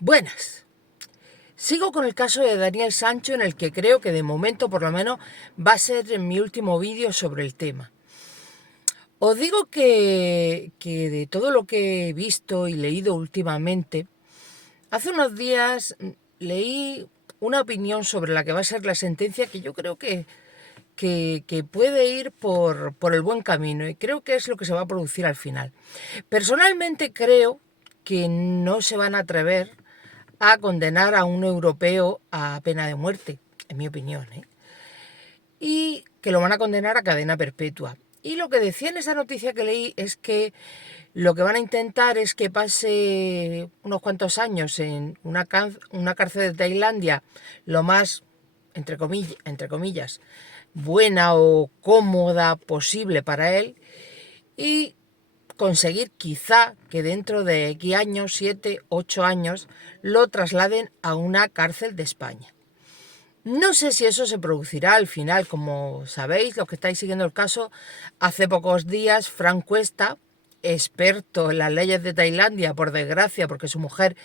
Buenas. Sigo con el caso de Daniel Sancho, en el que creo que de momento por lo menos va a ser mi último vídeo sobre el tema. Os digo que de todo lo que he visto y leído últimamente, hace unos días leí una opinión sobre la que va a ser la sentencia que yo creo que puede ir por el buen camino, y creo que es lo que se va a producir al final. Personalmente creo que no se van a atrever a condenar a un europeo a pena de muerte, en mi opinión, y que lo van a condenar a cadena perpetua. Y lo que decía en esa noticia que leí es que lo que van a intentar es que pase unos cuantos años en una cárcel de Tailandia, lo más, entre comillas, buena o cómoda posible para él, y conseguir quizá que dentro de X años, 7, 8 años, lo trasladen a una cárcel de España. No sé si eso se producirá al final. Como sabéis, los que estáis siguiendo el caso, hace pocos días Frank Cuesta, experto en las leyes de Tailandia, por desgracia, porque su mujer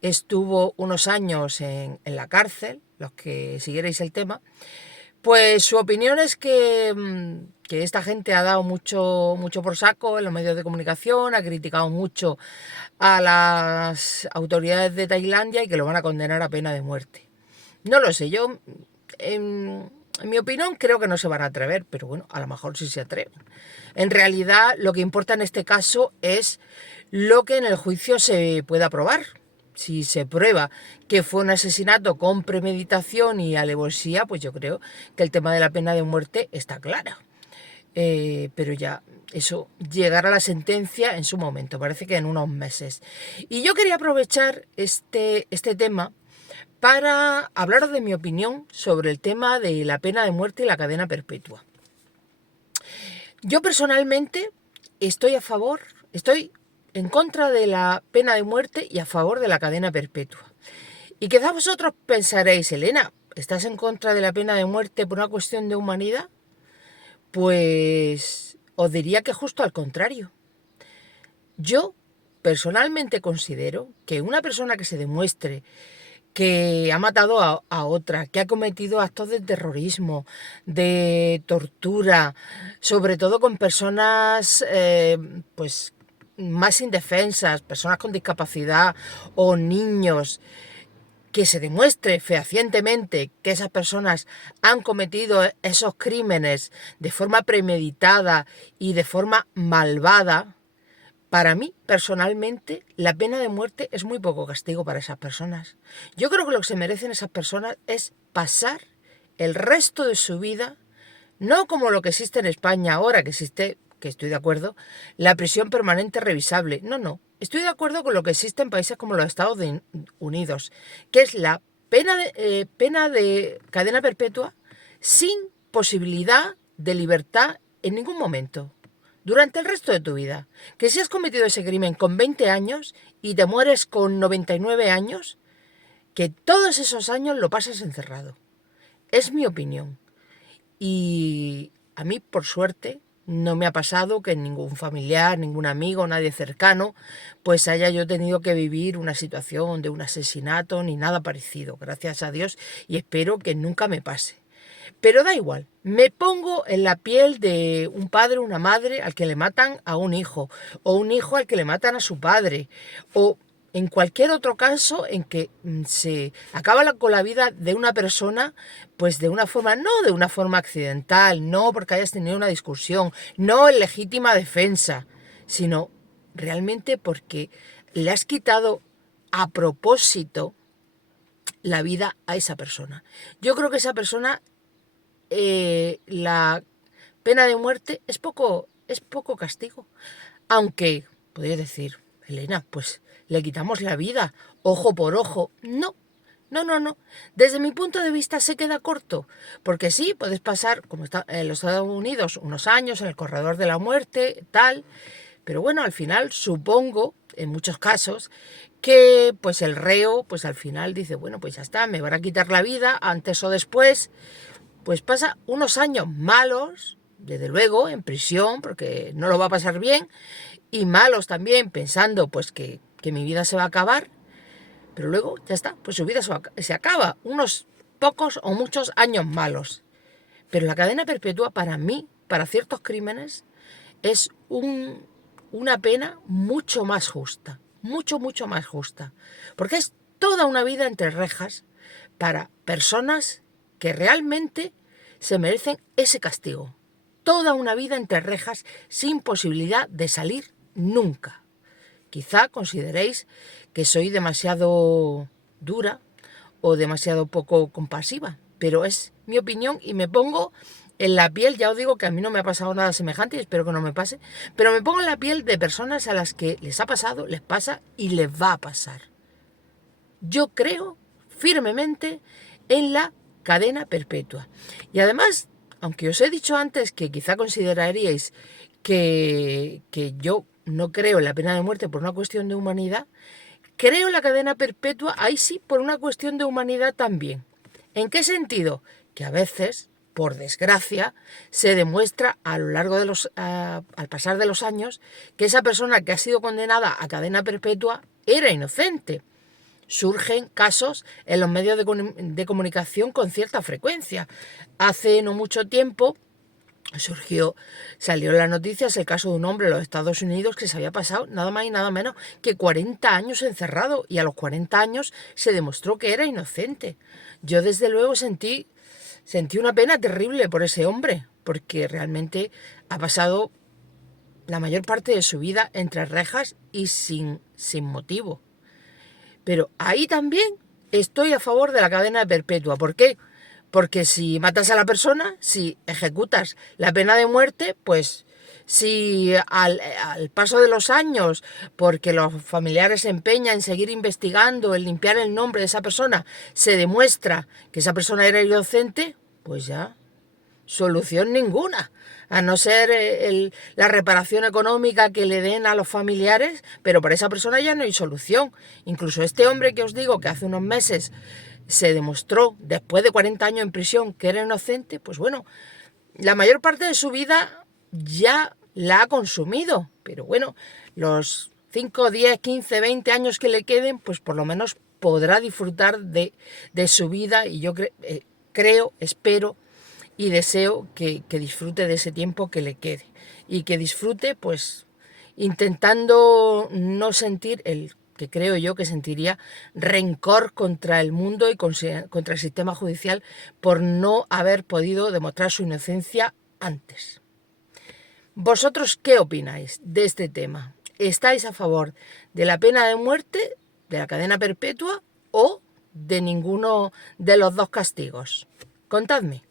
estuvo unos años en la cárcel, los que siguierais el tema, pues su opinión es que esta gente ha dado mucho por saco en los medios de comunicación, ha criticado mucho a las autoridades de Tailandia y que lo van a condenar a pena de muerte. No lo sé, yo en mi opinión creo que no se van a atrever, pero bueno, a lo mejor sí se atreven. En realidad lo que importa en este caso es lo que en el juicio se pueda probar. Si se prueba que fue un asesinato con premeditación y alevosía, pues yo creo que el tema de la pena de muerte está clara. Pero ya eso llegará a la sentencia en su momento, parece que en unos meses. Y yo quería aprovechar este tema para hablaros de mi opinión sobre el tema de la pena de muerte y la cadena perpetua. Yo personalmente estoy en contra de la pena de muerte y a favor de la cadena perpetua. Y quizás vosotros pensaréis, Elena, ¿estás en contra de la pena de muerte por una cuestión de humanidad? Pues os diría que justo al contrario. Yo personalmente considero que una persona que se demuestre que ha matado a otra, que ha cometido actos de terrorismo, de tortura, sobre todo con personas pues más indefensas, personas con discapacidad o niños, que se demuestre fehacientemente que esas personas han cometido esos crímenes de forma premeditada y de forma malvada. Para mí, personalmente, la pena de muerte es muy poco castigo para esas personas. Yo creo que lo que se merecen esas personas es pasar el resto de su vida, no como lo que existe en España ahora, que existe, que estoy de acuerdo, la prisión permanente revisable. No, no. Estoy de acuerdo con lo que existe en países como los Estados Unidos, que es la pena de cadena perpetua sin posibilidad de libertad en ningún momento durante el resto de tu vida. Que si has cometido ese crimen con 20 años y te mueres con 99 años, que todos esos años lo pasas encerrado. Es mi opinión. Y a mí, por suerte, no me ha pasado que ningún familiar, ningún amigo, nadie cercano, pues haya yo tenido que vivir una situación de un asesinato ni nada parecido, gracias a Dios, y espero que nunca me pase. Pero da igual, me pongo en la piel de un padre o una madre al que le matan a un hijo, o un hijo al que le matan a su padre, o en cualquier otro caso en que se acaba con la vida de una persona, pues de una forma, no de una forma accidental, no porque hayas tenido una discusión, no en legítima defensa, sino realmente porque le has quitado a propósito la vida a esa persona. Yo creo que esa persona, la pena de muerte es poco castigo. Aunque, podría decir, Elena, pues le quitamos la vida, ojo por ojo. No, no, no, no. Desde mi punto de vista se queda corto. Porque sí, puedes pasar, como está en los Estados Unidos, unos años en el corredor de la muerte, tal. Pero bueno, al final supongo, en muchos casos, que pues el reo, pues al final dice, bueno, pues ya está, me van a quitar la vida, antes o después. Pues pasa unos años malos, desde luego, en prisión, porque no lo va a pasar bien, y malos también, pensando pues que mi vida se va a acabar. pero luego ya está, pues su vida se acaba, unos pocos o muchos años malos. Pero la cadena perpetua para mí, para ciertos crímenes, es una pena mucho más justa, mucho más justa, porque es toda una vida entre rejas para personas que realmente se merecen ese castigo. Toda una vida entre rejas sin posibilidad de salir nunca. Quizá consideréis que soy demasiado dura o demasiado poco compasiva, pero es mi opinión y me pongo en la piel, ya os digo que a mí no me ha pasado nada semejante y espero que no me pase, pero me pongo en la piel de personas a las que les ha pasado, les pasa y les va a pasar. Yo creo firmemente en la cadena perpetua. Y además, aunque os he dicho antes que quizá consideraríais que yo no creo en la pena de muerte por una cuestión de humanidad, creo en la cadena perpetua, ahí sí, por una cuestión de humanidad también. ¿En qué sentido? Que a veces, por desgracia, se demuestra a lo largo de al pasar de los años que esa persona que ha sido condenada a cadena perpetua era inocente. Surgen casos en los medios de comunicación con cierta frecuencia. Hace no mucho tiempo salió en las noticias el caso de un hombre en los Estados Unidos que se había pasado nada más y nada menos que 40 años encerrado y a los 40 años se demostró que era inocente. Yo desde luego sentí una pena terrible por ese hombre, porque realmente ha pasado la mayor parte de su vida entre rejas y sin motivo. Pero ahí también estoy a favor de la cadena perpetua. ¿Por qué? Porque si matas a la persona, si ejecutas la pena de muerte, pues si al paso de los años, porque los familiares se empeñan en seguir investigando, en limpiar el nombre de esa persona, se demuestra que esa persona era inocente, pues ya, solución ninguna, a no ser la reparación económica que le den a los familiares, pero para esa persona ya no hay solución. Incluso este hombre que os digo que hace unos meses se demostró, después de 40 años en prisión, que era inocente, pues bueno, la mayor parte de su vida ya la ha consumido, pero bueno, los 5, 10, 15, 20 años que le queden, pues por lo menos podrá disfrutar de su vida y yo creo, espero y deseo que disfrute de ese tiempo que le quede y que disfrute pues intentando no sentir el que creo yo que sentiría rencor contra el mundo y contra el sistema judicial por no haber podido demostrar su inocencia antes. ¿Vosotros qué opináis de este tema? ¿Estáis a favor de la pena de muerte, de la cadena perpetua o de ninguno de los dos castigos? Contadme.